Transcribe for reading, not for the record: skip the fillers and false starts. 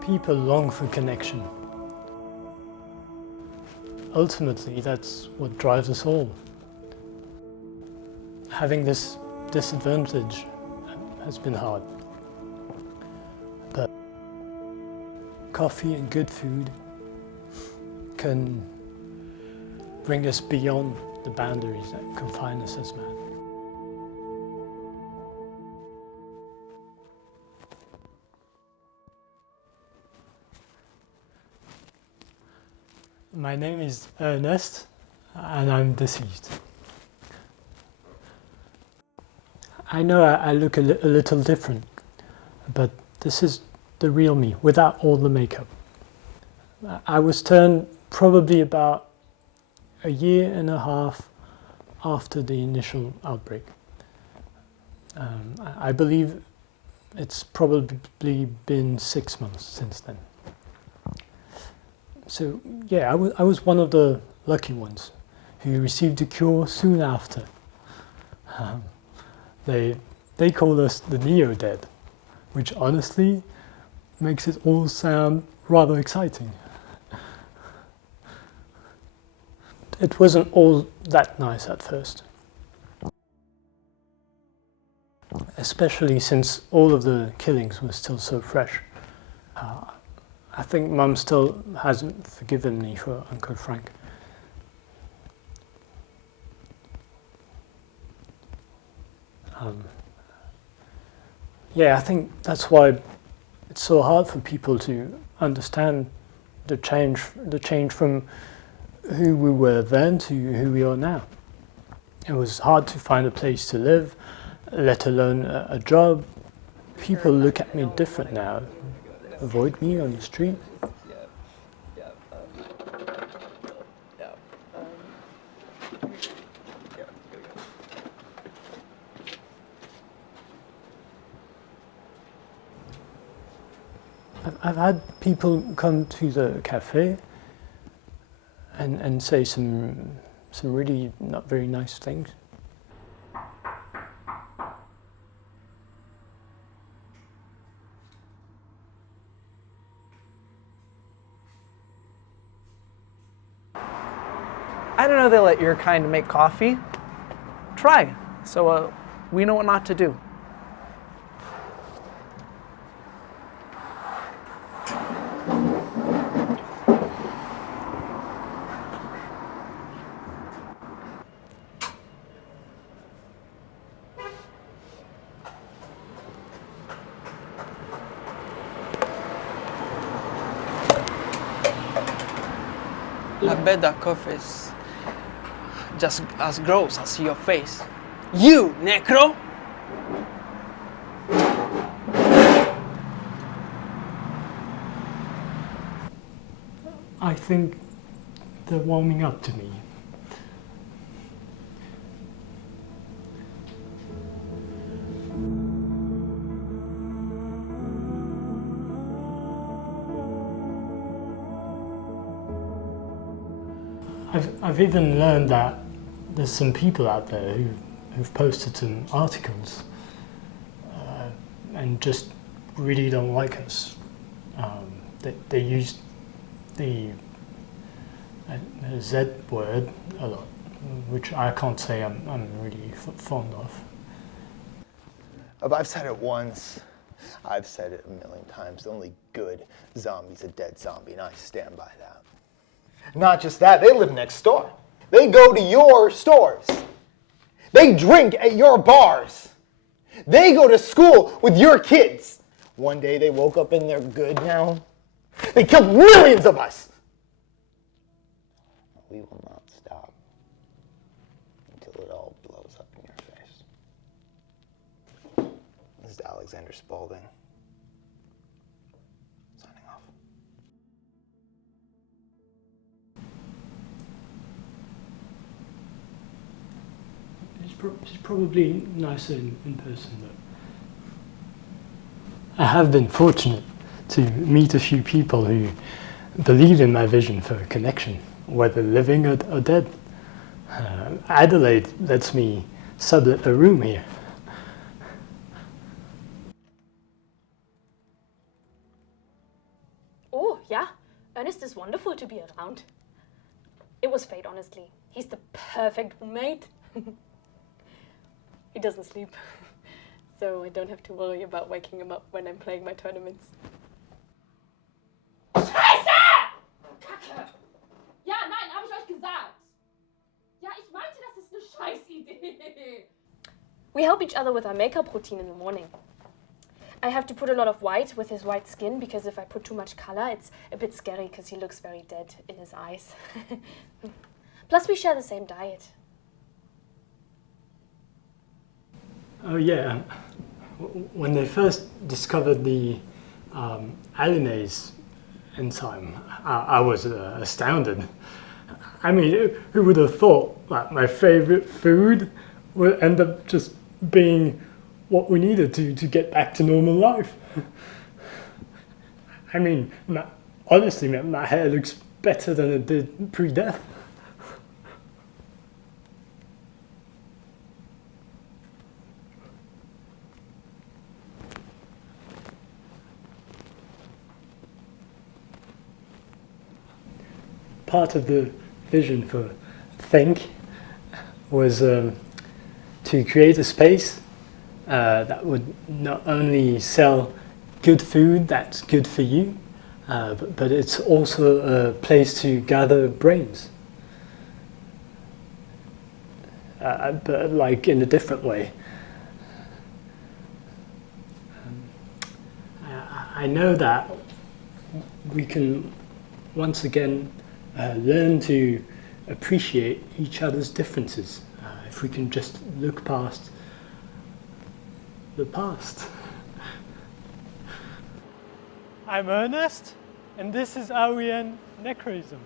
People long for connection. Ultimately, that's what drives us all. Having this disadvantage has been hard. But coffee and good food can bring us beyond the boundaries that confine us as man. My name is Ernest, and I'm deceased. I know I look a little different, but this is the real me, without all the makeup. I was turned probably about a year and a half after the initial outbreak. I believe it's probably been 6 months since then. So yeah, I was one of the lucky ones who received a cure soon after. They call us the neo-dead, which honestly makes it all sound rather exciting. It wasn't all that nice at first, especially since all of the killings were still so fresh. I think Mum still hasn't forgiven me for Uncle Frank. Yeah, I think that's why it's so hard for people to understand the change from who we were then to who we are now. It was hard to find a place to live, let alone a job. People look at me different now, avoid me on the street. I've had people come to the cafe and say some really not very nice things. I don't know they let your kind make coffee. Try, so we know what not to do. I bet that coffee is just as gross as your face. You, Necro! I think they're warming up to me. I've even learned that there's some people out there who've posted some articles and just really don't like us. They use the Z word a lot, which I can't say I'm really fond of. I've said it once, I've said it a million times. The only good zombie's a dead zombie, and I stand by that. Not just that, they live next door. They go to your stores. They drink at your bars. They go to school with your kids. One day they woke up and they're good now. They killed millions of us. We will not stop until it all blows up in your face. This is Alexander Spaulding. Signing off. It's probably nicer in person, though. I have been fortunate to meet a few people who believe in my vision for a connection, whether living or dead. Adelaide lets me sublet a room here. Yeah, Ernest is wonderful to be around. It was fate, honestly. He's the perfect roommate. He doesn't sleep, so I don't have to worry about waking him up when I'm playing my tournaments. Scheiße! Kacke! Ja, nein, habe ich euch gesagt. Ja, ich meinte, das ist eine Scheißidee. We help each other with our makeup routine in the morning. I have to put a lot of white with his white skin because if I put too much color, it's a bit scary because he looks very dead in his eyes. Plus, we share the same diet. Oh yeah, when they first discovered the alanase enzyme, I was astounded. I mean, who would have thought that my favorite food would end up just being what we needed to get back to normal life? I mean, honestly, my hair looks better than it did pre-death. Part of the vision for Think was to create a space that would not only sell good food that's good for you, but it's also a place to gather brains, but like in a different way. I know that we can once again learn to appreciate each other's differences if we can just look past the past. I'm Ernest, and this is how we end necroism.